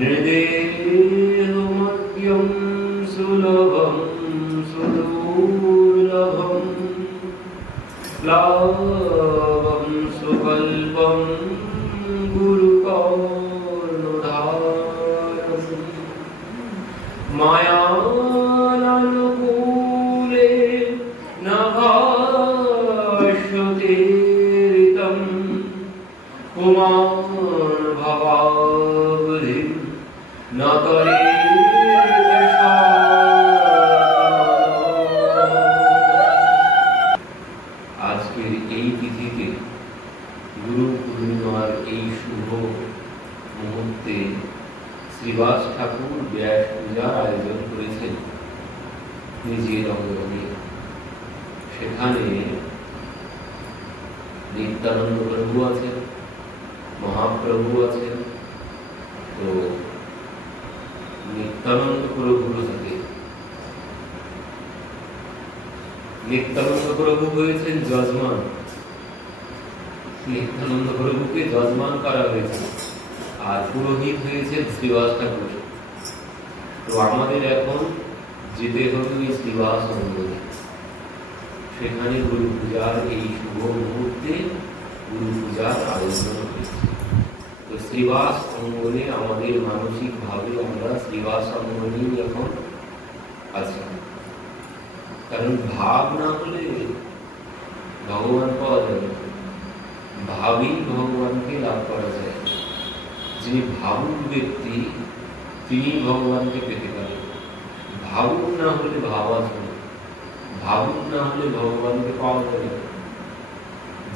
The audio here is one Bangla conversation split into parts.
निर्देहमद्यं सुलभं सुदुर्लभं प्लावं सुकल्पं गुरुकर्णधारं मायानुकूले न भाष्यते ऋतं पुमान् भवावधिं न करे আজকের এই তিথিতে গুরু পূর্ণিমার এই শুভ মুহূর্তে শ্রীবাস ঠাকুর ব্যাস পূজার আয়োজন করেছেন নিজের অঙ্গনে। সেখানে নিত্যানন্দ প্রভু আছেন, মহাপ্রভু আছেন। তো নিত্যানন্দ প্রভুর হাতে নিত্যানন্দ প্রভু হয়েছেন যজমান। নিত্যানন্দ প্রভুকে যজমান করা হয়েছে, আর পুরোহিত হয়েছেন শ্রীবাস ঠাকুর। তো আমাদের এখন যেতে হবে ওই শ্রীবাস অঙ্গনে। সেখানে গুরু পূজার এই শুভ মুহূর্তে গুরু পূজার আয়োজন হয়েছে। তো শ্রীবাস অঙ্গনে আমাদের মানসিক ভাবে আমরা শ্রীবাস অঙ্গনেই এখন আছি। কারণ ভাব না হলে ভগবান পাওয়া যাবে, ভাবই ভগবানকে লাভ করা যায়। যিনি ভাবুক ব্যক্তি তিনি ভগবানকে পেতে পারেন। ভাবুক না হলে ভাবা যায়, ভাবুক না হলে ভগবানকে পাওয়া যাবে।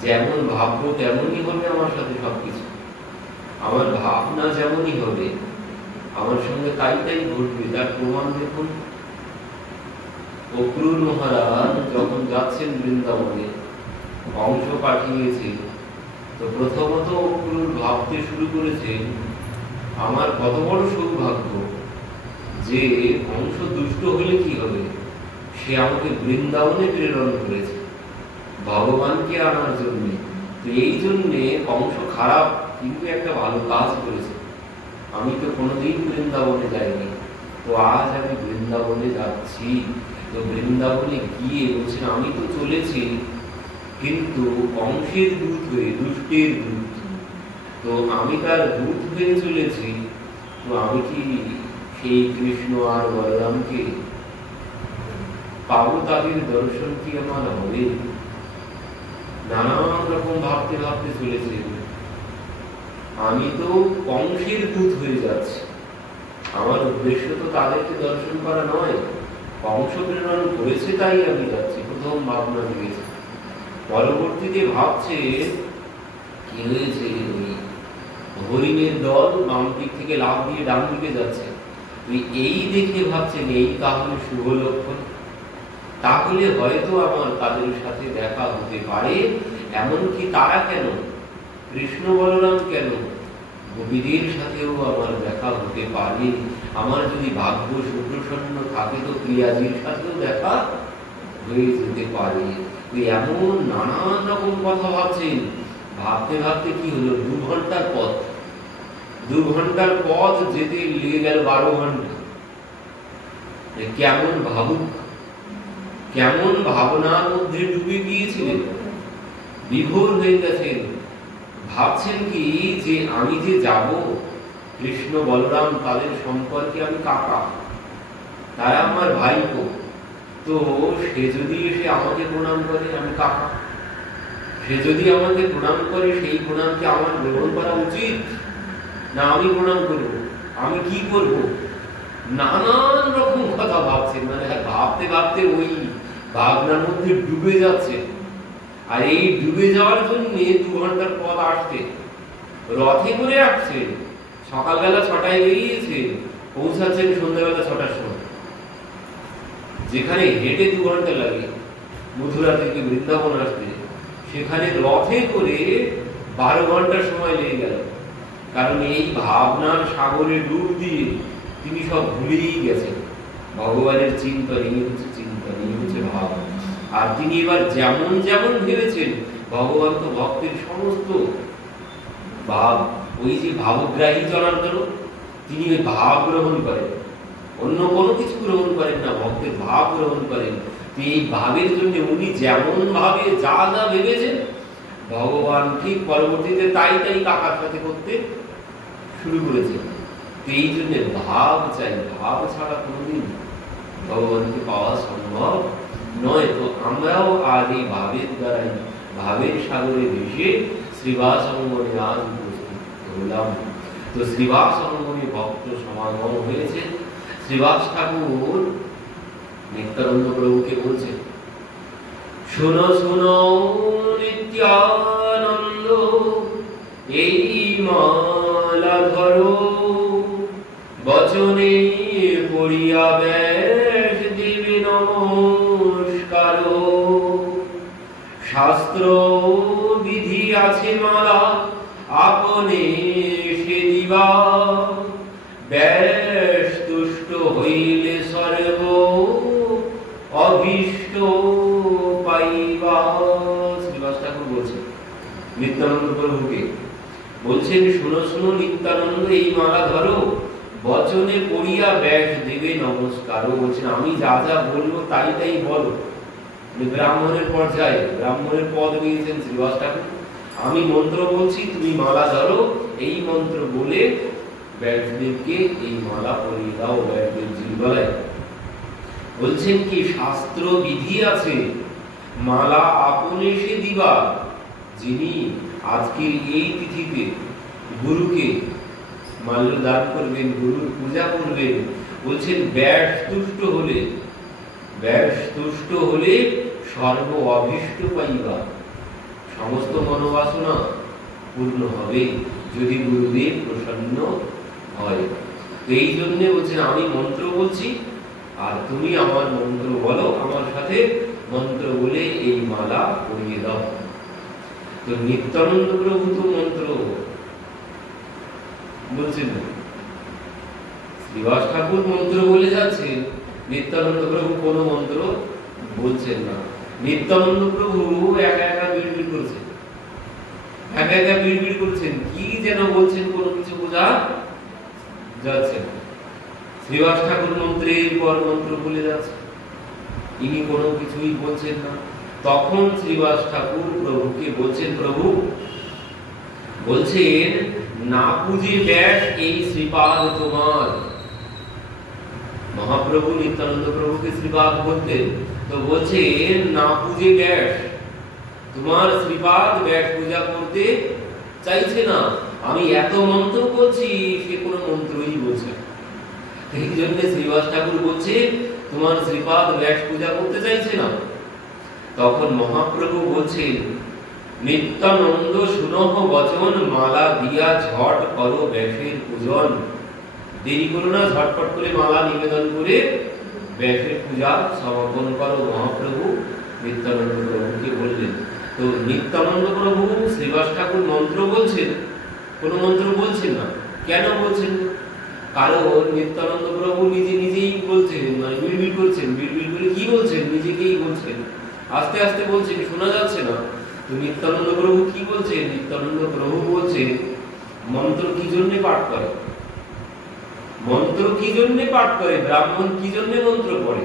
যেমন ভাববো তেমনই হবে আমার সাথে সবকিছু। আমার ভাবনা যেমনই হবে আমার সঙ্গে তাই তাই ঘটবে। তার প্রমাণ দেখুন, অক্রুর মহারাজ যখন যাচ্ছেন বৃন্দাবনে, অংশ পাঠিয়েছে, তো প্রথমত অক্রুর ভাবতে শুরু করেছে আমার কত বড় সৌভাগ্য যে অংশ দুষ্ট হলে কি হবে, সে আমাকে বৃন্দাবনে প্রেরণ করেছে ভগবানকে আনার জন্য। তো এই জন্যে অংশ খারাপ কিন্তু একটা ভালো কাজ করেছে। আমি তো কোনোদিন বৃন্দাবনে যাইনি, তো আজ আমি বৃন্দাবনে যাচ্ছি। তো বৃন্দাবনে গিয়ে বলছেন আমি তো চলেছি কিন্তু অংশের দূত হয়ে, দুষ্টের দূত। তো আমি তার দূত হয়ে চলেছি। তো আমি কি সেই কৃষ্ণ আর বলরামকে পাবো? তাদের দর্শন কি আমার হবে? নানান রকম ভাবতে ভাবতে চলেছে। আমি তো অংশের দূত হয়ে যাচ্ছি, আমার উদ্দেশ্য তো তাদেরকে দর্শন করা নয়। অংশ প্রেরণ করেছে তাই আমি যাচ্ছি, প্রথম ভাবনা দিয়েছে। পরবর্তীতে ভাবছে কি হয়েছে, হরিণের দল বাম দিক থেকে লাফ দিয়ে ডান দিকে যাচ্ছে। এই দেখে ভাবছেন এই তাহলে শুভ লক্ষণ, তাহলে হয়তো আমার তাদের সাথে দেখা হতে পারে। এমনকি তারা কেন, কৃষ্ণ বলরাম কেন, গোপীদের সাথেও আমার দেখা হতে পারে। আমার যদি ভাগ্য সুপ্রসন্ন থাকে তো প্রিয়াজির সাথেও দেখা হয়ে যেতে পারে। এমন নানান রকম কথা ভাবছেন। ভাবতে ভাবতে কি হলো, 2 ঘন্টার পথ, 2 ঘন্টার পথ যেতে লেগে গেল 12 ঘন্টা। কেমন ভাবুক, কেমন ভাবনার মধ্যে ডুবে গিয়েছিলেন, বিভোর হয়ে গেছেন। ভাবছেন কি যে আমি যে যাব, কৃষ্ণ বলরাম তাদের সম্পর্কে আমি কাকা, তারা আমার ভাইপো। তো সে যদি এসে আমাকে প্রণাম করে আমি কাকা, সে যদি আমাকে প্রণাম করে সেই প্রণামকে আমার গ্রহণ করা উচিত না আমি প্রণাম করব? আমি কি করব? নানান রকম কথা ভাবছেন। মানে ভাবতে ভাবতে ওই ভাবনার মধ্যে ডুবে যাচ্ছে। আর এই ডুবে যাওয়ার জন্য 2 ঘন্টার পথ আসতে, রথে করে আসছে। সকালবেলা 6টায় বেরিয়েছে, পৌঁছাচ্ছেন সন্ধ্যাবেলা 6টার সময়। যেখানে হেঁটে 2 ঘন্টা লাগে মথুরা থেকে বৃন্দাবন আসতে, সেখানে রথে করে 12 ঘন্টার সময় লেগে গেল। কারণ এই ভাবনার সাগরে ডুব দিয়ে তিনি সব ভুলেই গেছেন। ভগবানের চিন্তা, এই হচ্ছে চিন্তা, এই হচ্ছে ভাব। আর তিনি এবার যেমন যেমন ভেবেছেন, ভগবান তো ভক্তের সমস্ত ভাব, ওই যে ভাবগ্রাহী জনার্দন, তিনি ওই ভাব গ্রহণ করেন, অন্য কোনো কিছু গ্রহণ করেন না, ভক্তের ভাব গ্রহণ করেন। এই ভাবের জন্য উনি যেমন ভাবে যা যা ভেবেছেন, ভগবান ঠিক পরবর্তীতে তাই তাই কাকার সাথে করতে শুরু করেছে। এই জন্য ভাব চাই, ভাব ছাড়া কোনোদিন ভগবানকে পাওয়া সম্ভব নয়। তো আমরাও আজ এই ভাবের দ্বারাই, ভাবের সাগরে ভেসে শ্রীবাস অঙ্গনে আজ উপস্থিত হলাম। তো শ্রীবাস অঙ্গনে ভক্ত সমাগম হয়েছে। শ্রীবাস ঠাকুর নিত্যানন্দ প্রভুকে বলছেন, শোনো শোনো নিত্যানন্দ, এই মালা ধরো, বচনে পড়িয়া বেশ দেবে নমস্কার। শাস্ত্র বিধি আছে মালা আপনে সে দিবা, বেশ তুষ্ট হইলে সর্ব অভীষ্ট পাইবা। শ্রীবাস ঠাকুর বলছেন নিত্যানন্দ প্রভুকে, বলছেন শোনো শোনো নিত্যানন্দ, এই মালা ধরো, বচনে পড়িয়া বেশ দেবে নমস্কার। বলছেন আমি যা যা বলবো তাই তাই বলো। ব্রাহ্মণের পর্যায়ে ব্রাহ্মণের পদ নিয়েছেন শ্রীবাস ঠাকুর। আমি মন্ত্র বলছি, তুমি মালা ধরো, এই মন্ত্র বলে ব্যাসদেবকে এই মালা পরিয়ে দাও ব্যাসদেব জিহ্বায়। বলছেন কি শাস্ত্র বিধি আছে, মালা আপনে সে দিবা। যিনি আজকের এই তিথিতে গুরুকে মাল্য দান করবেন, গুরুর পূজা করবেন, বলছেন ব্যাস তুষ্ট হলে, ব্যাস তুষ্ট হলে সর্ব অভীষ্ট পাইবা। সমস্ত মনোবাসনা পূর্ণ হবে যদি গুরুদেব প্রসন্ন হয়। এই জন্য বলছেন আমি মন্ত্র বলছি আর তুমি আমার মন্ত্র বলো, আমার সাথে মন্ত্র বলে এই মালা পরিয়ে দাও। তো নিত্যানন্দ প্রভু তো মন্ত্র বলছেন না, শ্রীবাস ঠাকুর মন্ত্র বলে যাচ্ছেন, নিত্যানন্দ প্রভু কোন মন্ত্র বলছেন না। নিত্যানন্দ প্রভু একা একা বিড়বিড় করছেন, একা একা বিড়বিড় করছেন, কি যেন বলছেন কোনো কিছু বোঝা যাচ্ছে না। শ্রীবাস ঠাকুর মন্ত্রের পর মন্ত্র বলে যাচ্ছে, ইনি কোনো কিছুই বলছেন না। তখন শ্রীবাস ঠাকুর প্রভুকে বলছেন, প্রভু বলছেন না পুজে ব্যাস এই শ্রীপাদ তোমার। মহাপ্রভু নিত্যানন্দ প্রভুকে শ্রীপাদ বলতেন, তো বলছেন না পুজে ব্যাস, তোমার শ্রীপাদ ব্যাস পূজা করতে চাইছে না। আমি এত মন্ত্র বলছি, সে কোনো মন্ত্রই বলছে। এই জন্য শ্রীবাস ঠাকুর বলছে তোমার শ্রীপাদ ব্যাস পূজা করতে চাইছে না। তখন মহাপ্রভু বলছেন, নিত্যানন্দ শুনহ বচন, মালা দিয়া ঝট করো ব্যাসের পূজন। দেরি করো না, ঝটপট করে মালা নিবেদন করে ব্যাসের পূজা সমাপন করো। মহাপ্রভু নিত্যানন্দ প্রভুকে বললেন। তো নিত্যানন্দ প্রভু শ্রীবাস ঠাকুর মন্ত্র বলছেন, কোন মন্ত্র বলছেন না। কেন বলছেন? কারণ নিত্যানন্দ প্রভু নিজে নিজেই বলছেন, মানে বিড়বিড় করছেন। বিড়বিড় করে কি বলছেন? নিজেকেই বলছেন, আস্তে আস্তে বলছেন, শোনা যাচ্ছে না। তো নিত্যানন্দ প্রভু কি বলছেন? নিত্যানন্দ প্রভু বলছেন মন্ত্র কি জন্য পাঠ করে, মন্ত্র কি জন্য পাঠ করে, ব্রাহ্মণ কি জন্য মন্ত্র পড়ে,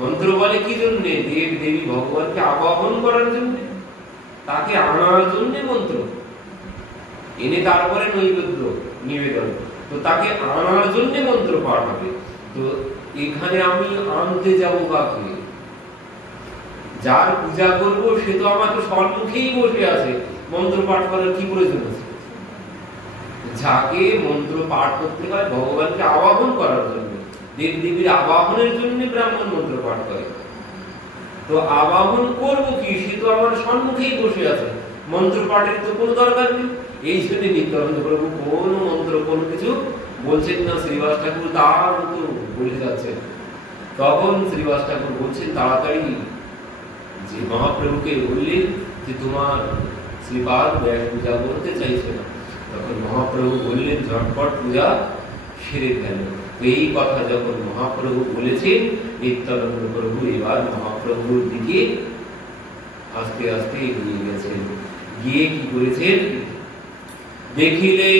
মন্ত্র বলে কি জন্য? দেব দেবী ভগবানকে আবাহন করার জন্য, তাকে আনার জন্য মন্ত্র এনে তারপরে নৈবেদ্য নিবেদন। তো তাকে আনার জন্য মন্ত্র পাঠ হবে। তো এখানে আমি আনতে যাব কাকে? যার পূজা করব সে তো আমাকে সম্মুখেই বসে আছে, মন্ত্র পাঠ করার কি প্রয়োজন আছে? যাকে মন্ত্র পাঠ করতে হয় ভগবানকে আবাহন করার জন্য, দেব দেবীর আবাহনের জন্য ব্রাহ্মণ মন্ত্র পাঠ করে। তো আবাহন করব কি? সে তো আমার সম্মুখেই বসে আছে, মন্ত্র পাঠের তো কোনো দরকার নেই। এই জন্য নিত্যানন্দ প্রভু কোন মন্ত্র কোনো কিছু বলছেন না, শ্রীবাস ঠাকুর তার মতো বলে যাচ্ছেন। তখন শ্রীবাস ঠাকুর বলছেন তাড়াতাড়ি, যে মহাপ্রভুকে বললেন যে তোমার শ্রীপাদ ব্যাস পূজা করতে চাইছে না। তখন মহাপ্রভু বললেন ঝটপট পূজা সেরে ফেল। এই কথা যখন মহাপ্রভু বলেছেন, নিত্যানন্দ প্রভু এবার মহাপ্রভুর দিকে আস্তে আস্তে এগিয়ে গেছেন। গিয়ে কি করেছেন? দেখিলে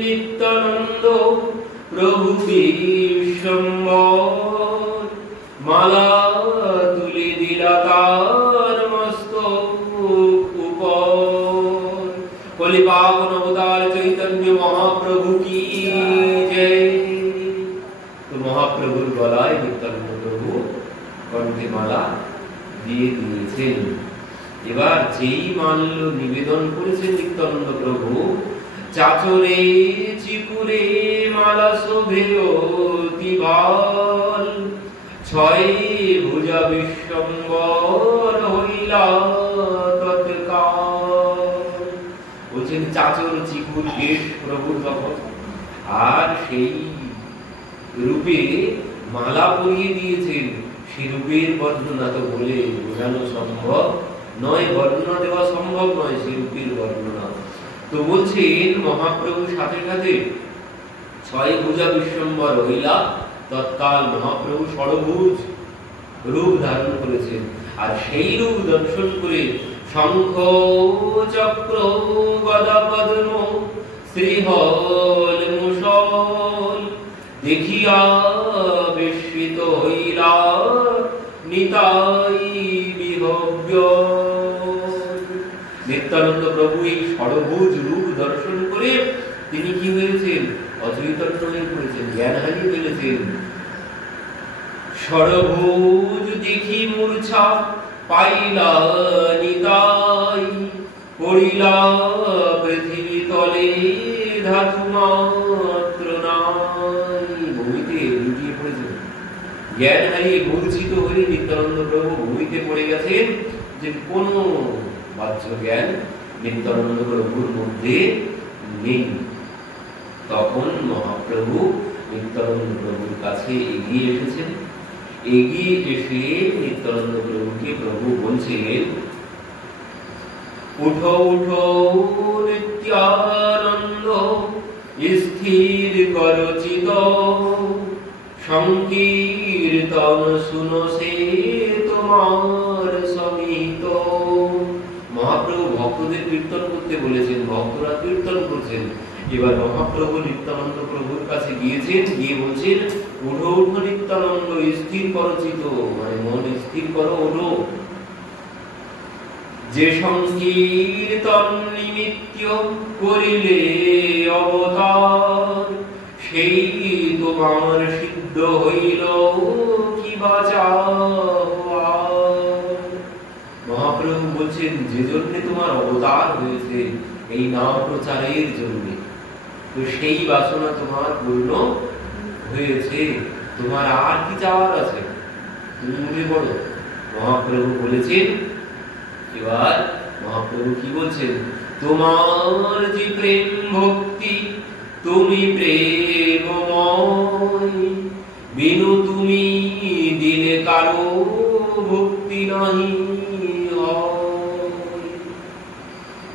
নিত্যানন্দ প্রভু বিশ্বম্বর, মালা তুলে দিলা তার মস্তক উপর। কলি পাবন অবতার চৈতন্য মহাপ্রভু কি জয়। তো মহাপ্রভুর গলায় নিত্যানন্দ প্রভু কণ্ঠে মালা দিয়ে দিয়েছেন। এবার যেই মাল্য নিবেদন করেছেন নিত্যানন্দ প্রভু, চাচরে চিকুরে মালা শোভে অতি বাল, ছয় ভুজা বিশ্বম্বর হইলা তৎকাল। বলছেন চাচর চিকুর কেশ প্রভুর তখন, আর সেই রূপে মালা পরিয়ে দিয়েছেন। সেই রূপের বর্ণনা তো বলে বোঝানো সম্ভব নয়, বর্ণনা দেওয়া সম্ভব নয় সেই রূপের বর্ণনা। তো বলছেন মহাপ্রভুর সাথে সাথে ছয় ভুজা বিশ্বম্বর হইলা তৎকাল, মহাপ্রভু ষড়ভুজ রূপ ধারণ করেছেন। আর সেই রূপ দর্শন করে শঙ্খ চক্র গদা পদ্ম শ্রীহল মুষল দেখিয়া বিস্মিত হইলা নিতাই বিহব্য। নিত্যানন্দ প্রভু এই ষড়ভুজ রূপ দর্শন করে তিনি কি হয়েছেন? অচৈতন্য হয়ে পড়েছেন, জ্ঞান হারিয়ে ফেলেছেন। ষড়ভুজ দেখি মূর্ছা পাইলা নিতাই, পড়িলা পৃথিবী তলে ধাতু মাত্র নাই। ভূমিতে লুটিয়ে পড়েছেন, জ্ঞান হারিয়ে মূর্ছিত হয়ে নিত্যানন্দ প্রভু ভূমিতে পড়ে গেছেন, যে কোন বাহ্য জ্ঞান নিত্যানন্দ প্রভুর মধ্যে নেই। তখন মহাপ্রভু নিত্যানন্দ প্রভুর কাছে এগিয়ে এসেছেন। এগিয়ে এসে নিত্যানন্দ প্রভুকে প্রভু বলছেন, উঠো উঠো নিত্যানন্দ, স্থির কর চিত, সংকীর্তন শুনো সে তোমার সমিত। মহাপ্রভু ভক্তদের কীর্তন করতে বলেছেন, ভক্তরা কীর্তন করছেন। এবার মহাপ্রভু নিত্যানন্দ প্রভুর কাছে গিয়েছেন, গিয়ে বলছেন, উঠো উঠো নিত্যানন্দ, স্থির করো চিত, মানে মন স্থির করো, ওঠো। যে সংকীর্তন নিমিত্ত করিলে অবতার, সেই তোমার সিদ্ধ হইল কি বাঁচা। মহাপ্রভু বলছেন, যে জন্য তোমার অবতার হয়েছে এই নাম প্রচারের জন্য, তো সেই বাসনা তোমার পূর্ণ হয়েছে, তোমার আর কি চাওয়ার আছে, তুমি উঠে পড়ো। মহাপ্রভু বলেছেন। এবার মহাপ্রভু কি বলছেন? তোমার যে প্রেম ভক্তি, তুমি প্রেমময়, বিনু তুমি দিলে কারো ভক্তি নাহি।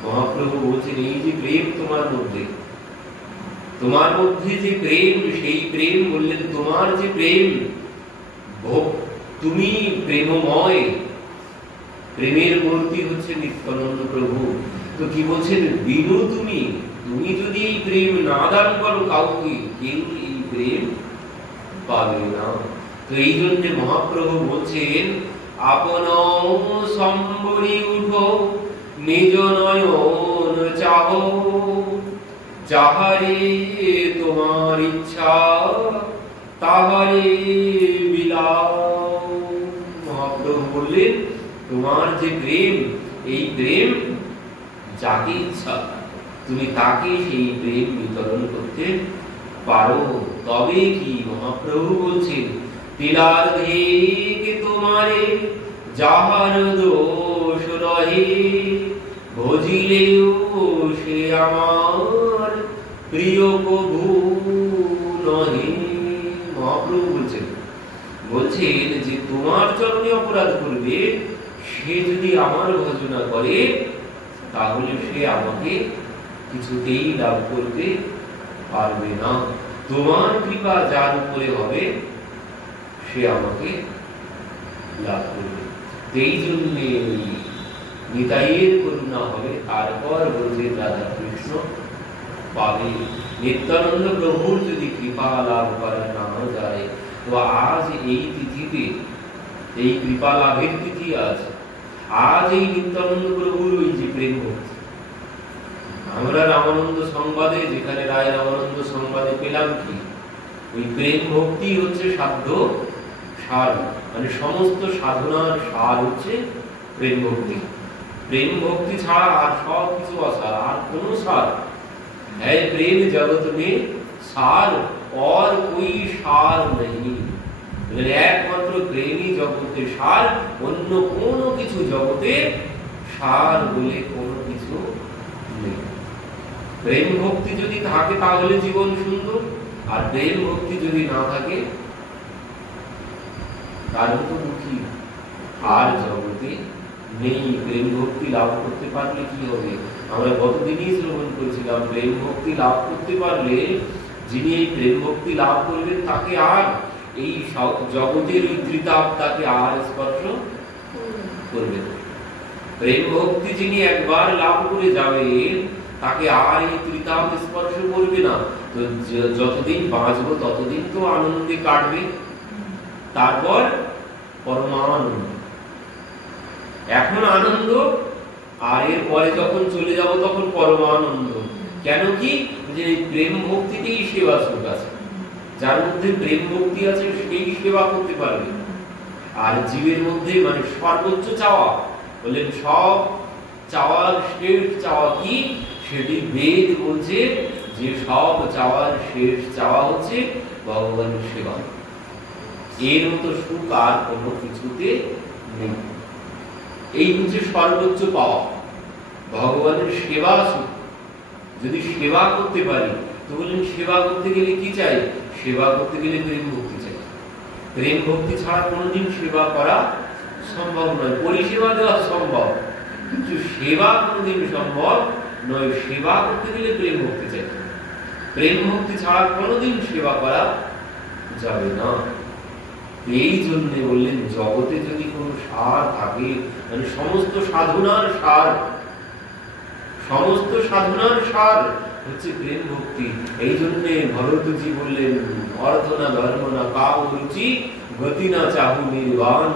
মহাপ্রভু বলছেন, এই যে প্রেম তোমার মধ্যে, তোমার মধ্যে যে প্রেম, সেই প্রেম বললেন তোমার যে প্রেম, তুমি প্রেমময়, প্রেমের মূর্তি হচ্ছে নিত্যানন্দ প্রভু। তো কি বলছেন? বিনু তুমি, তুমি যদি এই প্রেম না দান করো কাউকে, কেউ এই প্রেম পাবে না। তো এই জন্য মহাপ্রভু বলছেন, আপন সম্বরি উঠো, নিজ নয়ন চাহো, যাহারে তোমার ইচ্ছা তাহারে বিলাও। মহাপ্রভু বললেন, তোমার যে প্রেম, এই প্রেম যাকে ইচ্ছা তুমি তাকে সেই প্রেম বিতরণ করতে পারো। তবে কি? মহাপ্রভু বলছেন, তিলার ধেকে তোমারে যাহার দোষ রহে, ভজিলেও সে আমার প্রিয় প্রভু নহে। মহাপ্রভু বলছেন যে তোমার চরণে অপরাধ করবে, সে যদি আমার ভজনা করে তাহলে সে আমাকে কিছুতেই লাভ করতে পারবে না। তোমার কৃপা যার উপরে হবে সে আমাকে লাভ করবে। এই জন্য নিতাইয়ের করুণা হবে। তারপর বলছে রাধা কৃষ্ণ পাবে। নিত্যানন্দ প্রভুর যদি কৃপা লাভ করা না যায়, তো আজ এই তিথিতে, এই কৃপা লাভের তিথি আজ এই নিত্যানন্দ প্রভুর ওই যে প্রেম ভক্তি, আমরা রামানন্দ সংবাদে, যেখানে রায় রামানন্দ সংবাদে পেলাম কি, ওই প্রেম ভক্তি হচ্ছে সাধ্য সার, মানে সমস্ত সাধনার সার হচ্ছে প্রেম ভক্তি। प्रेम भक्ति छाड़ा আর সব কিছু অসার, আর কোনো সার है प्रेम जगत में सार और कोई सार नहीं। একমাত্র প্রেমই জগতের সার, অন্য কোনো কিছু জগতে সার বলে কোনো কিছু নেই। প্রেম ভক্তি যদি থাকে তাহলে জীবন সুন্দর, আর প্রেম ভক্তি যদি না থাকে তার তো দুঃখী আর জগতে নেই। প্রেম ভক্তি লাভ করতে পারলে কি হবে? আমরা গতদিনই শ্রবণ করেছিলাম, প্রেম ভক্তি লাভ করতে পারলে যিনি এই প্রেম ভক্তি লাভ করবেন তাকে আর এই জগতের ওই ত্রিতাপ তাকে আর স্পর্শ করবে না। প্রেম ভক্তি যিনি একবার লাভ করে যাবেন তাকে আর এই ত্রিতাপ স্পর্শ করবে না। তো যতদিন বাঁচবো ততদিন তো আনন্দে কাটবে, তারপর পরমানন্দ। এখন আনন্দ, আর এর পরে যখন চলে যাব তখন পরমানন্দ। কেন কি? যে প্রেম ভক্তিতেই সেবা সুখ আছে, যার মধ্যে প্রেম ভক্তি আছে সেই সেবা করতে পারবে। আর জীবের মধ্যে মানে সর্বোচ্চ চাওয়া বললেন, সব চাওয়ার শেষ চাওয়া কি? সেটি বেদ বলছে যে সব চাওয়ার শেষ চাওয়া হচ্ছে ভগবানের সেবা। এর মতো সুখ আর কোনো কিছুতে নেই। এই হচ্ছে সর্বোচ্চ পাওয়া, ভগবানের সেবা সুখ। যদি সেবা করতে পারি, তো বললেন সেবা করতে গেলে কি চাই? সেবা করতে গেলে প্রেম ভক্তি চাই। প্রেম ভক্তি ছাড়া কোনোদিন সেবা করা সম্ভব নয়। পরিষেবা দেওয়া সম্ভব, কিন্তু সেবা কোনোদিন সম্ভব নয়। সেবা করতে গেলে প্রেম ভক্তি চাই। প্রেম ভক্তি ছাড়া কোনোদিন সেবা করা যাবে না। এই জন্য বললেন জগতে যদি কোনো সার থাকে, মানে সমস্ত সাধনার সার, সমস্ত সাধনার সার হচ্ছে প্রেম ভক্তি। এই জন্য ভরতজি বললেন, অর্থ না ধর্ম না কাম রুচি, গতি না চাহু নির্বাণ,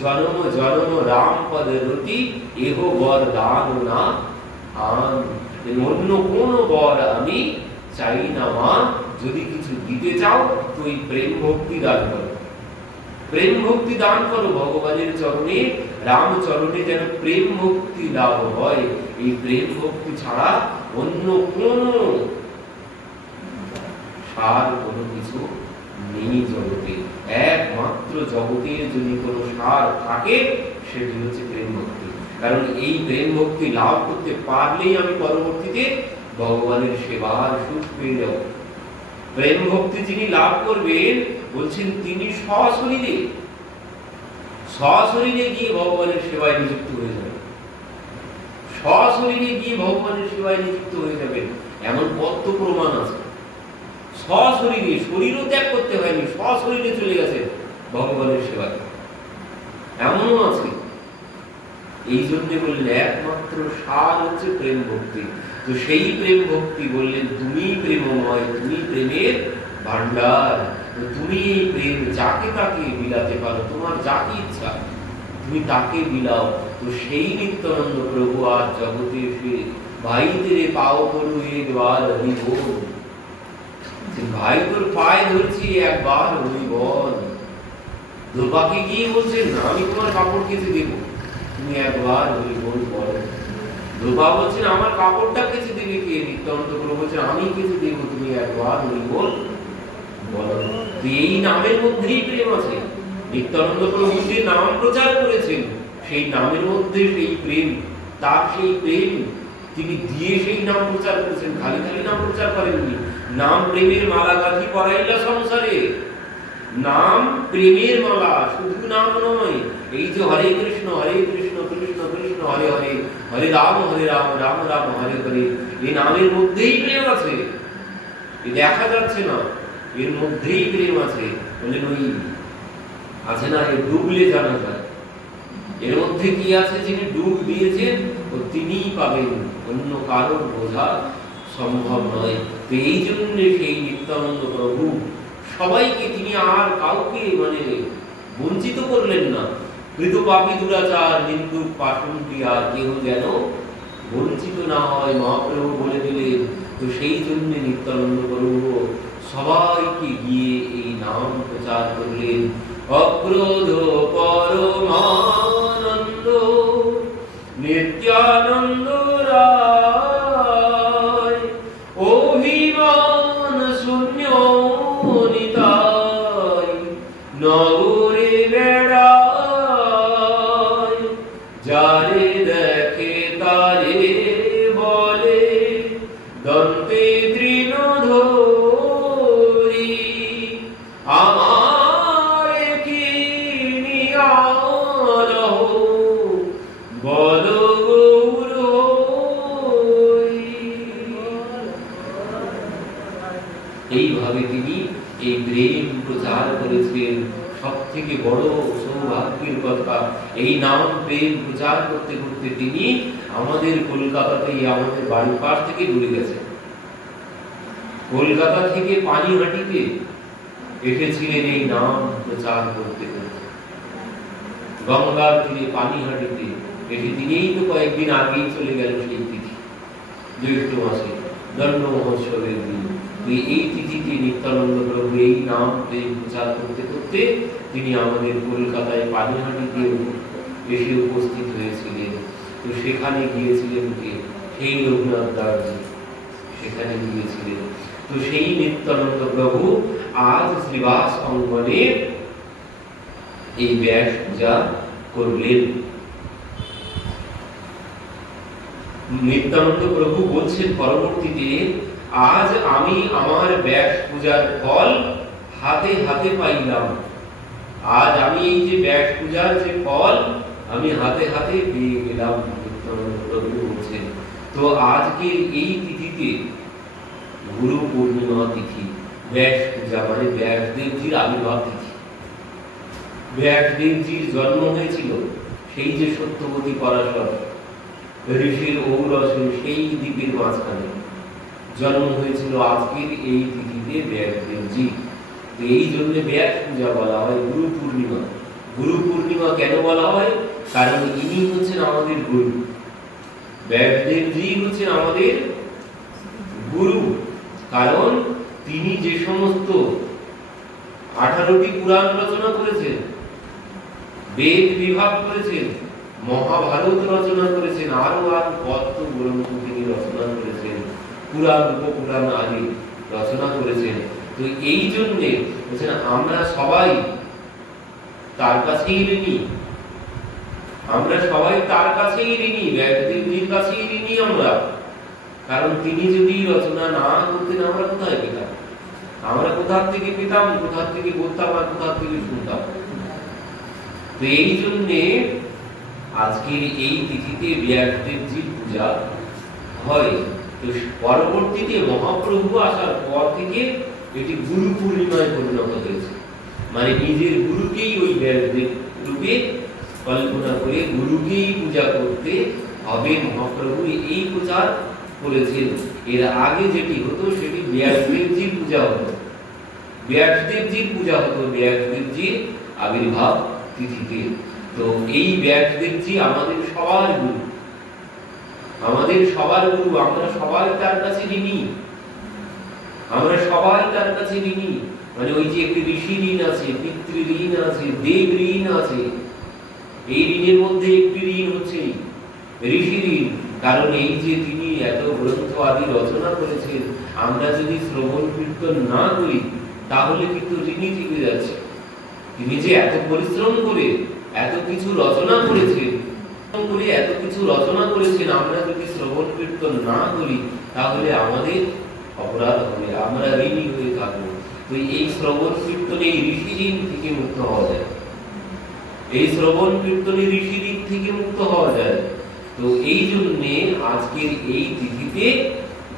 জনম জনম রাম পদ রতি, এহ বর দান না আন। অন্য কোন বর আমি চাই না মা, যদি কিছু দিতে চাও তো এই প্রেম ভক্তি দান করো। প্রেম ভক্তি দান করো ভগবানের চরণে, রাম চরণে যেন প্রেম ভক্তি লাভ হয়। এই প্রেম ভক্তি ছাড়া অন্য কোন সার কোনো কিছু নেই জগতে। একমাত্র জগতের যদি কোনো সার থাকে সেটি হচ্ছে প্রেম ভক্তি। কারণ এই প্রেম ভক্তি লাভ করতে পারলেই আমি পরবর্তীতে ভগবানের সেবার সুখ পেয়ে যাব। প্রেম ভক্তি যিনি লাভ করবেন বলছেন তিনি সশরীরে গিয়ে ভগবানের সেবায় নিযুক্ত হয়ে যাবেন। সশরীরে গিয়ে ভগবানের সেবায় নিযুক্ত হয়ে যাবেন, এমন কত প্রমাণ আছে। সশরীরে, শরীরও ত্যাগ করতে হয়নি, সশরীরে চলে গেছে ভগবানের সেবায়, এমনও আছে। এই জন্য বললেন একমাত্র সার হচ্ছে প্রেম ভক্তি। তো সেই প্রেম ভক্তি বললেন তুমি প্রেমময়, তুমি প্রেমের ভান্ডার। তুমি এই প্রেম যাকে তাকে বিলাতে পারো, তোমার যাকে ইচ্ছা তুমি তাকে বিলাও। তো সেই নিত্যানন্দ প্রভু আর জগতে এসে ভাই তেরে পাও করু একবার হরি বল, ভাই তোর পায়ে ধরছি একবার হরি বল। দুর্বাকে গিয়ে বলছেন আমি তোমার কাপড় কেচে দেবো, তুমি একবার হরি বল বলো। দুর্বা বলছেন আমার কাপড়টা কেচে দেবে কে? নিত্যানন্দ প্রভু বলছেন আমি কেচে দেবো, তুমি একবার হরি বল বলো। এই নামের মধ্যেই প্রেম আছে। নিত্যানন্দ প্রভু যে নাম প্রচার করেছেন সেই নামের মধ্যে সেই প্রেম, তার সেই প্রেম তিনি দিয়ে সেই নাম প্রচার করেছেন। খালি খালি নাম প্রচার করেননি। নাম প্রেমের মালা গাঁথি পরাইলা সংসারে, নাম প্রেমের মালা, শুধু নাম নয়। এই যে হরে কৃষ্ণ কৃষ্ণ কৃষ্ণ হরে হরে, হরে রাম রাম রাম হরে হরে, এই নামের মধ্যেই প্রেম আছে। দেখা যাচ্ছে না, এর মধ্যেই প্রেম আছে। বলেন ওই আছে না, এই ডুবলে জানা যায় এর মধ্যে কি আছে। যিনি ডুব দিয়েছেন ও তিনিই পাবেন, অন্য কারোর বোঝা সম্ভব নয়। তো এই জন্য সেই নিত্যানন্দ প্রভু সবাইকে তিনি আর কাউকে বঞ্চিত করলেন না। কৃত পাপী দুরাচার নিন্দুক পাষণ্ডী আর কেউ যেন বঞ্চিত না হয়, মহাপ্রভু বলে দিলেন। তো সেই জন্য নিত্যানন্দ প্রভু সবাইকে গিয়ে এই নাম প্রচার করলেন। অক্রোধ পরমানন্দ নিত্যানন্দ রায়, অভিমান শূন্য নিতাই নগরে বেড়ায়, যারে দেখে তারে বলে দন্তে তৃণ ধরি, আমার কি নিয়ার বল গৌর হই। এইভাবে তিনি এই প্রেম প্রচার করেছেন। সব থেকে বড় সৌভাগ্যের কথা, এই নাম প্রেম প্রচার করতে করতে তিনি আমাদের কলকাতাতে, আমাদের বাড়ির পাশ থেকে ঘুরে গেছেন। কলকাতা থেকে পানিহাটিতে এসেছিলেন এই নাম প্রচার করতে করতে। গঙ্গার তীরে পানিহাটিতে এসে তিনিই তো কয়েকদিন আগেই চলে গেল সেই তিথি, জ্যৈষ্ঠ মাসে দণ্ড মহোৎসবের দিন। এই তিথিতে নিত্যানন্দ প্রভু এই নাম প্রেম প্রচার করতে করতে তিনি আমাদের কলকাতায় পানিহাটিতে এসে উপস্থিত হয়েছিলেন। তো সেখানে গিয়েছিলেন কে? সেই রঘুনাথ দাসজি সেখানে গিয়েছিলেন। তো সেই নিত্যানন্দ প্রভু আজ শ্রীবাস অঙ্গনে এই ব্যাস পূজা করলেন। নিত্যানন্দ প্রভু বলছেন পরবর্তীতে, আজ আমি আমার ব্যাস পূজার ফল হাতে হাতে পাইলাম। আজ আমি এই যে ব্যাস পূজার যে ফল আমি হাতে হাতে পেয়ে গেলাম, নিত্যানন্দ প্রভু বলছেন। তো আজকের এই তিথিতে গুরু পূর্ণিমা তিথি, ব্যাস পূজা ব্যাসদেবজির আবির্ভাব তিথি। ব্যাসদেবজির জন্ম হয়েছিল সেই যে সত্যবতী পরাশর ঋষির ঔরসে সেই দ্বীপের মাঝখানে জন্ম হয়েছিল আজকের এই তিথিতে ব্যাসদেবজি। এই জন্য ব্যাস পূজা বলা হয় গুরু পূর্ণিমা। গুরু পূর্ণিমা কেন বলা হয়? কারণ ইনি হচ্ছেন আমাদের গুরু, ব্যাসদেবজি হচ্ছেন আমাদের গুরু। কারণ তিনি যে সমস্ত 18টি পুরাণ রচনা করেছেন, বেদ বিভাগ করেছেন, মহাভারত রচনা করেছেন, আরো কত গ্রন্থ তিনি রচনা করেছেন, পুরাণ উপপুরাণ আদি রচনা করেছেন। তো এই জন্যে আমরা সবাই তার কাছেই ঋণী, আমরা সবাই তার কাছেই ঋণী, ব্যাসদেবজির কাছেই ঋণী আমরা। কারণ তিনি যদি রচনা না করতেন আমরা কোথায় পেতাম? আমরা কোথা থেকে পেতাম, কোথা থেকে বলতাম আর কোথা থেকে শুনতাম? তো এই জন্যে আজকের এই তিথিতে ব্যাসদেবজির পূজা হয়। তো পরবর্তীতে মহাপ্রভু আসার পর থেকে এটি গুরু পূর্ণিমায় পরিণত হয়েছে। নিজের গুরুকেই ওই ব্যাসদেব রূপে কল্পনা করে গুরুকেই পূজা করতে হবে মহাপ্রভু এই প্রচার করেছেন। এর আগে যেটি হতো সেটি ব্যাসদেবজির পূজা হতো, ব্যাসদেবজির পূজা হতো ব্যাসদেবজির আবির্ভাব তিথিতে। তো এই ব্যাসদেবজি আমাদের সবার গুরু, আমাদের সবার গুরু। আমরা সবাই তার কাছে ঋণী, আমরা সবাই তার কাছে ঋণী। ওই যে একটি ঋষি ঋণ আছে, পিতৃ ঋণ আছে, দেব ঋণ আছে। এই ঋণের মধ্যে একটি ঋণ হচ্ছে ঋষি ঋণ। কারণ এই যে তিনি এত গ্রন্থ আদি রচনা করেছেন, আমরা যদি শ্রবণ কীর্তন না করি তাহলে কিন্তু ঋণী থেকে যাচ্ছে। তিনি যে এত পরিশ্রম করে এত কিছু রচনা করেছেন, আমরা যদি শ্রবণ কীর্তন না করি তাহলে আমাদের অপরাধ হবে, আমরা ঋণী হয়ে থাকবো। তো এই শ্রবণ কীর্তনে ঋষি ঋণ থেকে মুক্ত হওয়া যায়, এই শ্রবণ কীর্তনে ঋষি ঋণ থেকে মুক্ত হওয়া যায়। তো এই জন্যে আজকের এই তিথিতে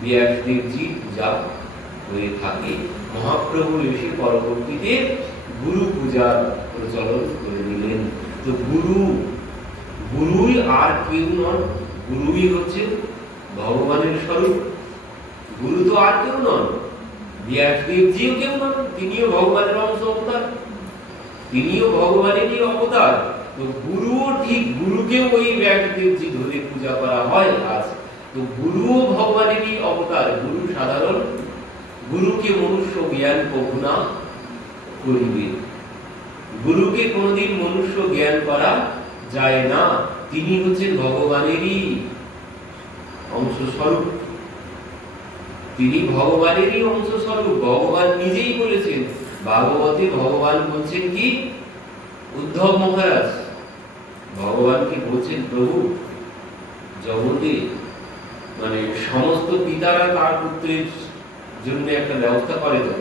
ব্যাসদেবজি পূজা হয়ে থাকে। মহাপ্রভু এসে পরবর্তীতে গুরু পূজার প্রচলন করে দিলেন। তো গুরুই আর কেউ নন, গুরুই হচ্ছে ভগবানের স্বরূপ, গুরু তো আর কেউ নন, ব্যাসদেবজিও কেউ নন, তিনিও ভগবানের অংশ অবতার, তিনিও ভগবানেরই অবতার। তো গুরুও ঠিক, গুরুকেও ওই ব্যাসদেবজি ধরে পূজা করা হয় আজ। তো গুরুও ভগবানেরই অবতার। গুরু সাধারণ, গুরুকে মনুষ্য জ্ঞান কভু না করিবে। গুরুকে কোনদিন মনুষ্য জ্ঞান করা যায় না, তিনি হচ্ছেন ভগবানেরই অংশস্বরূপ, তিনি ভগবানেরই অংশস্বরূপ। ভগবান নিজেই বলেছেন ভাগবতে, ভগবান বলছেন কি, উদ্ধব মহারাজ ভগবানকে বলছেন, প্রভু জগতে মানে সমস্ত পিতারা তার পুত্রের জন্য একটা ব্যবস্থা করে, তো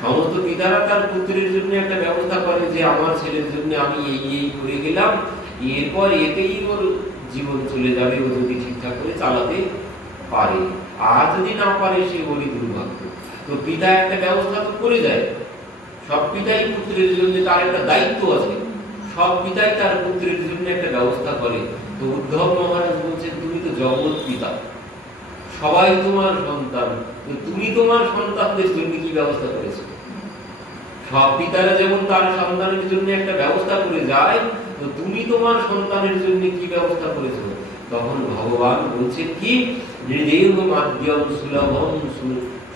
সমস্ত পিতারা তার পুত্রের জন্য একটা ব্যবস্থা করে যে আমার ছেলের জন্য আমি এই এই করে গেলাম, এরপর এতেই ওর জীবন চলে যাবে, ও যদি ঠিকঠাক করে চালাতে পারে, আর যদি না পারে সে বলি দুর্ভাগ্য। তো পিতা একটা ব্যবস্থা তো করে যায়, সব পিতাই পুত্রের জন্য তার একটা দায়িত্ব আছে, সব পিতাই তার পুত্রের জন্য একটা ব্যবস্থা করে। তো উদ্ধব মহারাজ বলছেন, তুমি তো জগৎ পিতা, সবাই তোমার সন্তান, তো তুমি তোমার সন্তানদের জন্য কি ব্যবস্থা করেছো? সব পিতারা যেমন তার সন্তানের জন্য একটা ব্যবস্থা করে যায়, তো তুমি তোমার সন্তানের জন্য কি ব্যবস্থা করেছো? তখন ভগবান বলছে কি, হৃদয়েব মাধ্যম সুলভম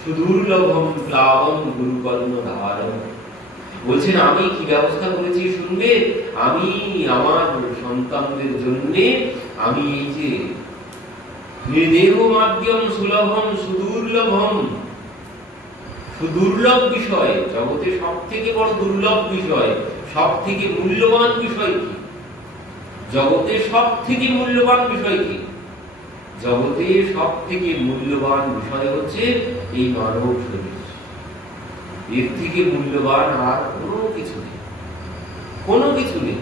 সুদুর্লভম প্লাবম গুরুকর্ণ ধারম। বলছেন আমি কি ব্যবস্থা করেছি শুনবে? আমি আমার সন্তানদের জন্য আমি এই যে হৃদয়েব মাধ্যম সুলভম সুদুর্লভম, সুদুর্লভ বিষয়, জগতে সব থেকে বড় দুর্লভ বিষয়, সব থেকে মূল্যবান বিষয় কি? জগতে সব থেকে মূল্যবান বিষয় কি? জগতে সব থেকে মূল্যবান বিষয় হচ্ছে এই মানব শরীর। এর থেকে মূল্যবান আর কোনো কিছু নেই, কোনো কিছু নেই।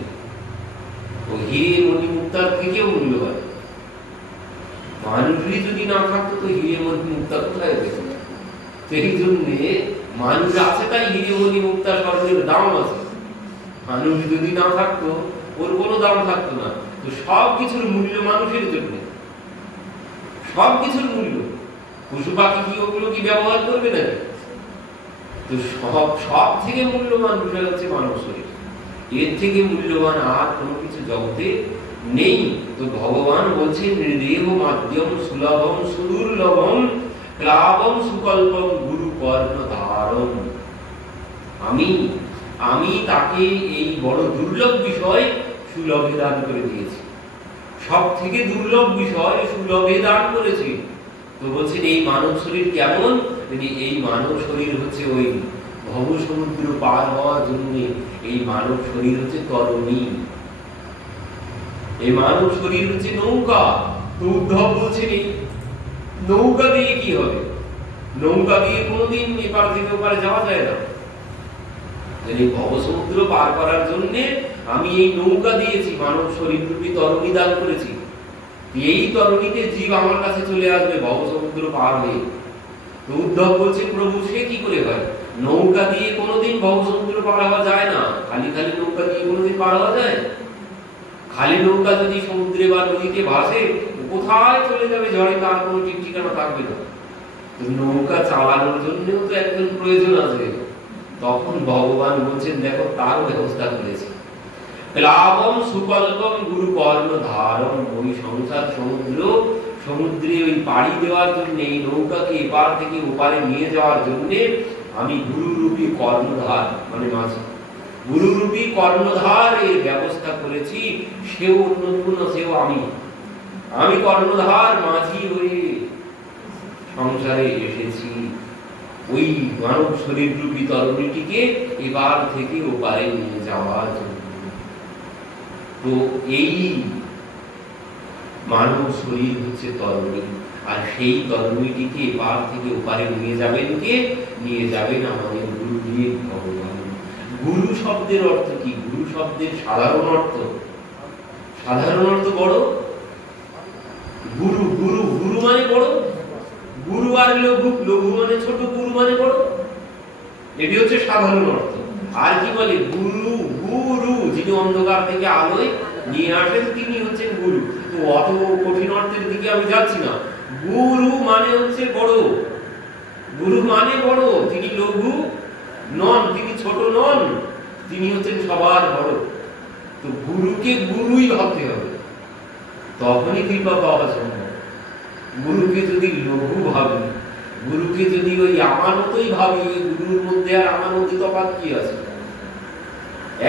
ও হিরে মণি মুক্তার থেকেও মূল্যবান। মানুষই যদি না থাকতো তো হিরে মণি মুক্তা কোথায় পেত? সেই জন্যে মানুষ আছে তাই হিরে মণি মুক্তা স্বর্ণের দাম আছে। মানুষ যদি না থাকতো ওর কোনো দাম থাকতো না। তো সব কিছুর মূল্য মানুষের জন্য, সব কিছুর মূল্য। পশু পাখি কি ওগুলো কি ব্যবহার করবে নাকি? তো সব থেকে মূল্যবান বিষয় হচ্ছে মানব শরীর। এর থেকে মূল্যবান আর কোনো কিছু জগতে নেই। তো ভগবান বলছেন হৃদয়েব মাধ্যম সুলভম সুদুর্লভম ক্লাবম সুকল্পম গুরু কর্ণ ধারম। আমি তাকে এই বড় দুর্লভ বিষয় সুলভে দান করে দিয়েছি, সব থেকে দুর্লভ বিষয় সুলভে দান করেছি। তো বলছেন এই মানব শরীর কেমন? এই মানব শরীর হচ্ছে ওই ভব সমুদ্র পার হওয়ার জন্য এই মানব শরীর হচ্ছে তরণী, এই মানব শরীর হচ্ছে নৌকা। তো উদ্ধব বলছেন এই নৌকা দিয়ে কি হবে? নৌকা দিয়ে কোনোদিন এপার থেকে ওপারে যাওয়া যায় না। ভব সমুদ্র পার করার জন্য আমি এই নৌকা দিয়েছি, মানব শরীর রূপী তরণী দান করেছি। এই তরণীতে জীব আমার কাছে চলে আসবে ভব সমুদ্র পার হয়ে। তো উদ্ধব বলছে প্রভু সে কি করে হয়? নৌকা দিয়ে কোনোদিন ভব সমুদ্র পার হওয়া যায় না। খালি খালি নৌকা দিয়ে কোনোদিন পার হওয়া যায়? খালি নৌকা যদি সমুদ্রে বা নদীতে ভাসে কোথায় চলে যাবে ঝড়ে, তার কোনো ঠিক ঠিকানা থাকবে না। তো নৌকা চালানোর জন্যও তো একজন প্রয়োজন আছে। তখন ভগবান বলছেন দেখো তার ব্যবস্থা করেছে। প্লাবম সুকল্পম গুরু কর্ণ ধারম। ওই সংসার সমুদ্রে ওই পাড়ি দেওয়ার জন্য, এই নৌকাকে এপার থেকে ওপারে নিয়ে যাওয়ার জন্য আমি গুরুরূপী কর্ণধার, মানে মাঝি, গুরুরূপী কর্ণধার এর ব্যবস্থা করেছি। সেও অন্য কোন, সেও আমি কর্ণধার মাঝি হয়ে সংসারে এসেছি ওই মানব শরীর রূপী তরণীটিকে এবার থেকে ওপারে নিয়ে যাওয়ার জন্য। তো এই মানব শরীর হচ্ছে তরণী, আর সেই তরণীটিকে এপার থেকে ওপারে নিয়ে যাবেন কে? নিয়ে যাবেন আমাদের গুরুদেব ভগবান। গুরু শব্দের অর্থ কি? গুরু শব্দের সাধারণ অর্থ বড়। গুরু গুরু গুরু মানে বড়, গুরু আর লঘু, লঘু মানে ছোট, গুরু মানে বড়। এটি হচ্ছে সাধারণ অর্থ। আর কি বলে? গুরু, গুরু যিনি অন্ধকার থেকে আলোয় নিয়ে আসেন তিনি হচ্ছেন গুরু। তো অত কঠিন অর্থের দিকে আমি যাচ্ছি না। গুরু মানে হচ্ছে বড়, গুরু মানে বড়, তিনি লঘু নন, তিনি ছোট নন, তিনি হচ্ছেন সবার বড়। তো গুরুকে গুরুই ভাবতে হবে, তখনই কৃপা পাওয়া সম্ভব। গুরুকে যদি লঘু ভাবি, গুরুকে যদি ওই আমার মতোই ভাবি, গুরুর মধ্যে আর আমার মধ্যে তফাৎ কি আছে?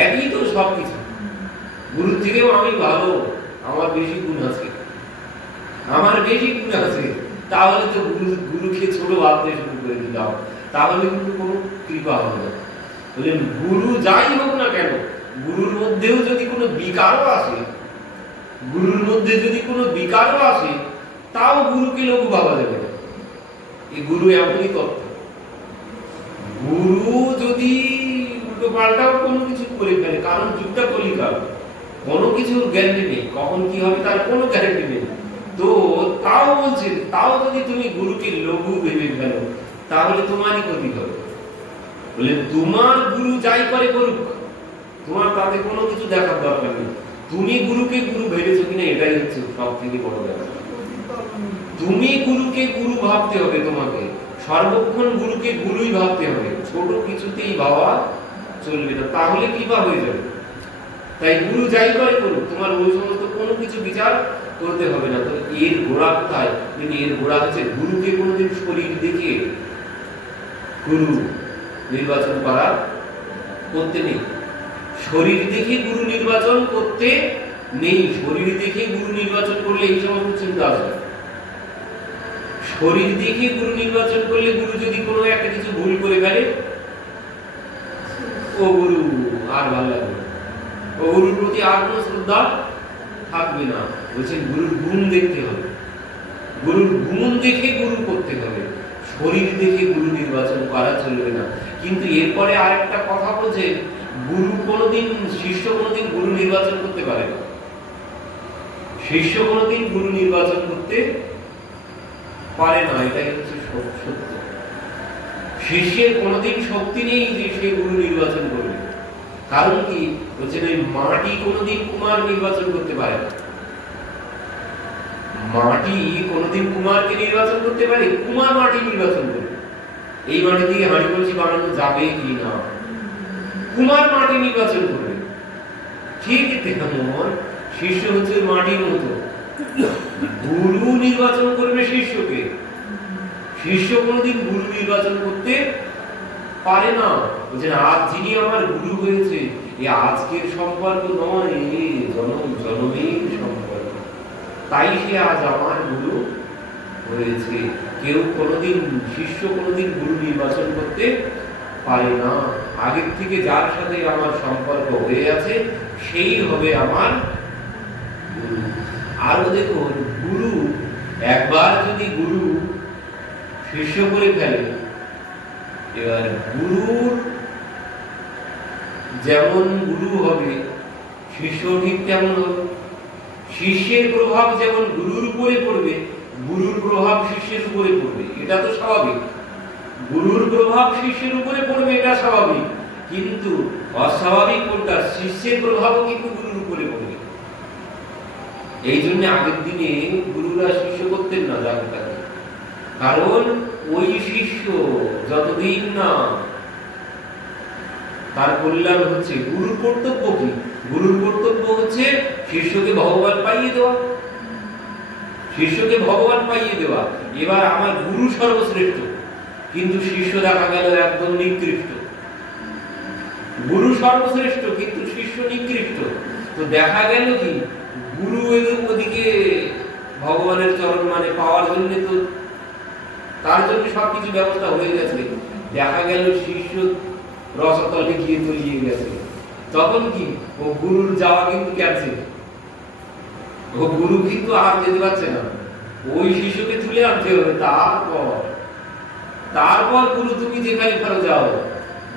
একই তো সবকিছু। গুরুর থেকেও আমি ভালো, আমার বেশি গুণ আছে, আমার বেশি গুণ আছে, তাহলে তো গুরুকে ছোট ভাবতে শুরু করে দিলাম, তাহলে কিন্তু কোনো কৃপা হবে না। বললেন গুরু যাই হোক না কেন, গুরুর মধ্যেও যদি কোনো বিকারও আসে, গুরুর মধ্যে যদি কোনো বিকারও আসে, তাও গুরুকে লঘু ভাবা যাবে না। এই গুরু এমনই তত্ত্ব। গুরু যদি উল্টো পাল্টাও কোনো কিছু করে ফেলে, কারণ যুগটা কলিকাল, কোনো কিছু গ্যারান্টি নেই, কখন কি হবে তার কোনো গ্যারান্টি নেই। তো তাও বলছেন, তাও যদি তুমি গুরুকে লঘু ভেবে ফেলো, তাহলে তোমারই ক্ষতি হবে। বলে তোমার গুরু যাই করে করুক, তোমার তাতে কোনো কিছু দেখার দরকার নেই। তুমি গুরুকে গুরু ভেবেছো কিনা, এটাই হচ্ছে সব থেকে বড় ব্যাপার। তুমি গুরুকে গুরু ভাবতে হবে, তোমাকে সর্বক্ষণ গুরুকে গুরুই ভাবতে হবে, ছোট কিছুতেই ভাবা চলবে না, তাহলে কৃপা হয়ে যাবে। তাই গুরু যাই করে করুক, তোমার ওই সমস্ত কোনো কিছু বিচার করতে হবে না। তো এর গোড়া কোথায়? এর গোড়া হচ্ছে গুরুকে কোনোদিন শরীর দেখে গুরু নির্বাচন করা করতে নেই। শরীর দেখে গুরু নির্বাচন করতে নেই। শরীর দেখে গুরু নির্বাচন করলে এই সমস্ত চিন্তা আসে। শরীর দেখে গুরু নির্বাচন করলে, গুরু যদি কোনো একটা কিছু ভুল করে ফেলে, ও গুরু আর ভালো লাগবে, ও গুরুর প্রতি আর কোনো শ্রদ্ধা থাকবে না। বলছেন গুরুর গুণ দেখতে হবে, গুরুর গুণ দেখে গুরু করতে হবে, শরীর দেখে গুরু নির্বাচন করা চলবে না। কিন্তু এরপরে আরেকটা কথা বলছে, গুরু কোনোদিন, শিষ্য কোনোদিন গুরু নির্বাচন করতে পারে না। শিষ্য কোনোদিন গুরু নির্বাচন করতে পারে না, এটাই হচ্ছে সত্য। শিষ্যের কোনোদিন শক্তি নেই যে সে গুরু নির্বাচন করবে। কারণ কি? বলছেন ওই মাটি কোনোদিন কুমার নির্বাচন করতে পারে না। মাটি কোনোদিন কুমারকে নির্বাচন করতে পারে? কুমার মাটি নির্বাচন করবে, এই মাটি দিয়ে হাঁড়ি কলসি বানানো যাবে কি না, কুমার মাটি নির্বাচন করবে। ঠিক তেমন শিষ্য হচ্ছে মাটির মতো, গুরু নির্বাচন করবে শিষ্যকে। শিষ্য কোনোদিন গুরু নির্বাচন করতে পারে না। বলছেন আজ যিনি আমার গুরু হয়েছে, এই আজকের সম্পর্ক নয়, এই জনম জনমের সম্পর্ক, তাই সে আজ আমার গুরু হয়েছে। কেউ কোনোদিন, শিষ্য কোনোদিন গুরু নির্বাচন করতে পারে না। আগের থেকে যার সাথে আমার সম্পর্ক হয়ে আছে, সেই হবে আমার গুরু। আরো দেখুন, গুরু একবার যদি গুরু শিষ্য করে ফেলে, এবার গুরুর যেমন গুরু হবে, শিষ্য ঠিক তেমন হবে। শিষ্যের প্রভাব যেমন গুরুর উপরে পড়বে, গুরুর প্রভাব শিষ্যের উপরে পড়বে, এটা তো স্বাভাবিক। গুরুর প্রভাব শিষ্যের উপরে পড়বে, এটা স্বাভাবিক। কিন্তু অস্বাভাবিক কোনটা? শিষ্যের প্রভাবও কিন্তু গুরুর উপরে পড়বে। এই জন্য আগের দিনে গুরুরা শিষ্য করতেন না যাকে তাকে, কারণ ওই শিষ্য যতদিন না তার কল্যাণ হচ্ছে, গুরুর কর্তব্য কি? গুরুর কর্তব্য হচ্ছে শিষ্যকে ভগবান পাইয়ে দেওয়া, শিষ্যকে ভগবান পাইয়ে দেওয়া। এবার আমার গুরু সর্বশ্রেষ্ঠ, কিন্তু শিষ্য দেখা গেল একদম নিকৃষ্ট। গুরু সর্বশ্রেষ্ঠ কিন্তু শিষ্য নিকৃষ্ট। তো দেখা গেল কি, গুরু ওদিকে ভগবানের চরণ মানে পাওয়ার জন্য, তো তার জন্য সবকিছু ব্যবস্থা হয়ে গেছে, দেখা গেল শিষ্য রসতলে গিয়ে তলিয়ে গেছে। তখন কি, ও গুরুর যাওয়া কিন্তু ক্যান্সেল, ও গুরু কিন্তু আর যেতে পারছে না, ওই শিষ্যকে তুলে আনতে হবে। তারপর গুরু তুমি যেখানে ফেরত যাও,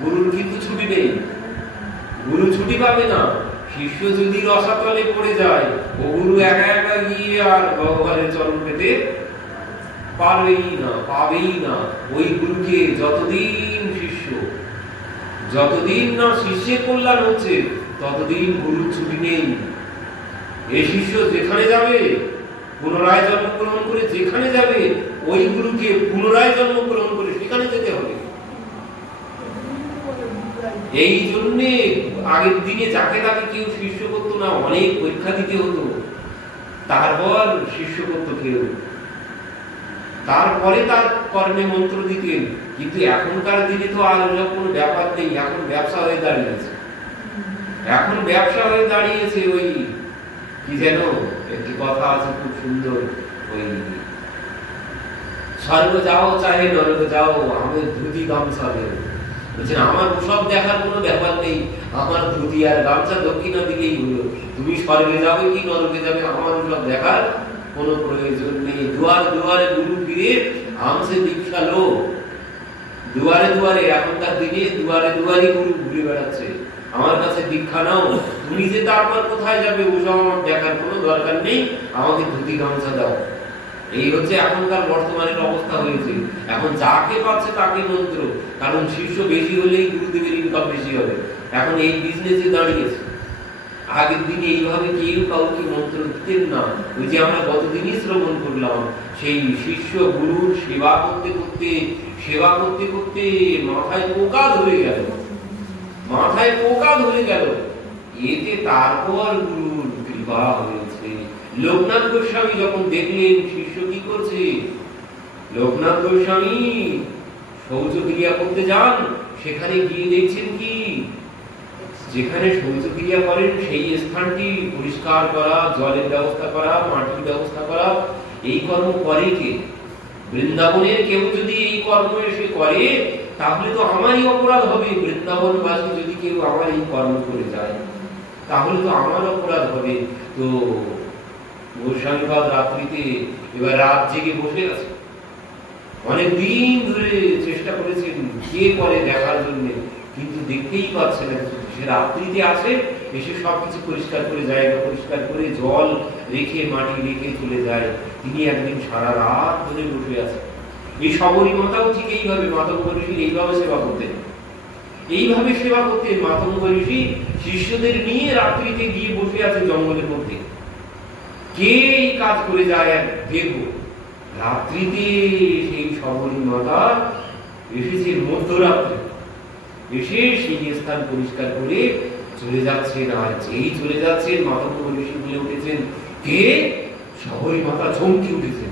গুরুর কিন্তু ছুটি নেই, গুরু ছুটি পাবে না। শিষ্য যদি রসাতলে পড়ে যায়, ও গুরু একা একা গিয়ে আর ভগবানের চরণ পেতে পারবেই না, পাবেই না। ওই গুরুকে যতদিন না শিষ্যের কল্যাণ হচ্ছে, ততদিন গুরুর ছুটি নেই। এই শিষ্য যেখানে যাবে পুনরায় জন্মগ্রহণ করে যেখানে যাবে ওই গুরুকে পুনরায় জন্মগ্রহণ করে সেখানে যেতে হবে। এই জন্যে আগের দিনে যাকে তাকে কেউ শিষ্য করতো না, অনেক পরীক্ষা দিতে হতো, তারপর শিষ্য করতো কেউ, তারপরে তার কর্মে মন্ত্র দিতেন। কিন্তু এখনকার দিনে তো আর ওরকম কোনো ব্যাপার নেই, এখন ব্যবসা হয়ে দাঁড়িয়েছে। এখন ব্যবসা হয়ে দাঁড়িয়েছে। ওই কি যেন একটি কথা আছে খুব সুন্দর, ওই স্বর্গ যাও চাহে নরক যাও, আমি ধুতি গামছা দেব। বলছেন আমার ওসব দেখার কোনো ব্যাপার নেই, আমার ধুতি আর গামছা দক্ষিণা দিকেই হলো, তুমি স্বর্গে যাবে কি নরকে যাবে আমার ওসব দেখার কোনো প্রয়োজন নেই। দুয়ার দুয়ারে গুরু ফিরে আমসে দীক্ষা লো, দুয়ারে দুয়ারে এখনকার দিনে দুয়ারে দুয়ারে গুরু ঘুরে বেড়াচ্ছে, আমার কাছে দীক্ষা নাও। তুমি যে তারপর কোথায় যাবে ওসব আমার দেখার কোনো দরকার নেই, আমাকে ধুতি গামছা দাও। এই হচ্ছে এখনকার বর্তমানের অবস্থা হয়েছে। এখন যাকে পাচ্ছে তাকে মন্ত্র, কারণ শিষ্য বেশি হলেই গুরুদেবের ইনকাম বেশি হবে। এখন এই বিজনেসে দাঁড়িয়েছে। আগের দিনে এইভাবে কেউ কাউকে মন্ত্র দিতেন না। ওই যে আমরা গতদিনই শ্রবণ করলাম, সেই শিষ্য গুরুর সেবা করতে করতে মাথায় পোকা ধরে গেল, মাথায় পোকা ধরে গেল। এতে তারপর গুরুর কৃপা হয়েছে। লোকনাথ গোস্বামী যখন দেখলেন শিষ্য কি করছে, লোকনাথ গোস্বামী শৌচক্রিয়া করতে যান, সেখানে গিয়ে দেখছেন কি, যেখানে শৌচক্রিয়া করেন সেই স্থানটি পরিষ্কার করা, জলের ব্যবস্থা করা, মাটির ব্যবস্থা করা, এই কর্ম করে কে? বৃন্দাবনের কেউ যদি এই কর্ম এসে করে তাহলে তো আমারই অপরাধ হবে। বৃন্দাবনবাসী যদি কেউ আমার এই কর্ম করে যায় তাহলে তো আমার অপরাধ হবে। তো গোস্বামীপাদ রাত্রিতে এবার রাত জেগে বসে আছে, অনেক দিন ধরে চেষ্টা করেছেন কে করে দেখার জন্য, কিন্তু দেখতেই পাচ্ছে না। সে রাত্রিতে আছে, এসে সবকিছু পরিষ্কার করে, জায়গা পরিষ্কার করে, জল রেখে মাটি রেখে চলে যায়। তিনি একদিন সারা রাত ধরে বসে আছে। এই শবরী মাতাও ঠিক এইভাবে, মাতঙ্গ ঋষি এইভাবে সেবা করতেন, এইভাবে সেবা করতেন। মাতঙ্গ ঋষি শিষ্যদের নিয়ে রাত্রিতে গিয়ে বসে আছে জঙ্গলের মধ্যে। কে এই কাজ করে যায় দেখবো। রাত্রিতে সেই শবরী মাতা এসেছে মধ্যরাত্রে, এসে সেই স্থান পরিষ্কার করে চলে যাচ্ছেন। আর যেই চলে যাচ্ছেন মাতঙ্গ ঋষি বলে উঠেছেন, কে? শবরী মাতা চমকে উঠেছেন,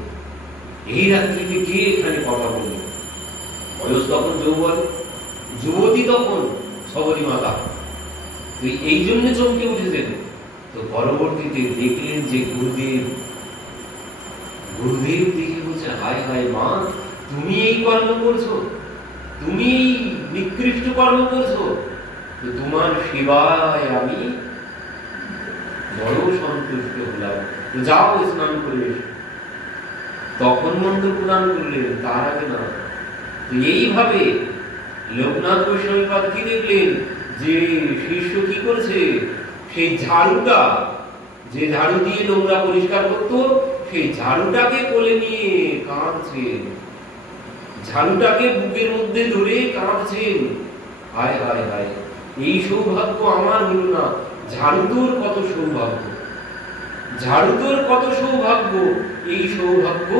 এই রাত্রিতে কে এখানে কথা বলবে? বয়স তখন যৌবন, যুবতী তখন শবরী মাতা, এই জন্য চমকে উঠেছেন। তো পরবর্তীতে দেখলেন যে গুরুদেব, গুরুদেব দেখে বলছে, হায় হায় মা, তুমি এই কর্ম করছো, তুমি এই নিকৃষ্ট কর্ম করছো, তো তোমার সেবায় আমি বড় সন্তুষ্ট হলাম, যাও স্নান করে এসো। তখন মন্ত্র প্রদান করলেন, তার আগে না। এইভাবে লোকনাথ গোস্বামীপাদ কি দেখলেন যে শিষ্য কি করছে, সেই ঝাড়ুটা, যে ঝাড়ু দিয়ে নোংরা পরিষ্কার করতো, সেই ঝাড়ুটাকে কোলে নিয়ে কাঁদছেন, ঝাড়ুটাকে বুকের মধ্যে ধরে কাঁদছেন। হায় হায় হায়, এই সৌভাগ্য আমার হলো না, ঝাড়ু তোর কত সৌভাগ্য, ঝাড়ু তোর কত সৌভাগ্য, এই সৌভাগ্য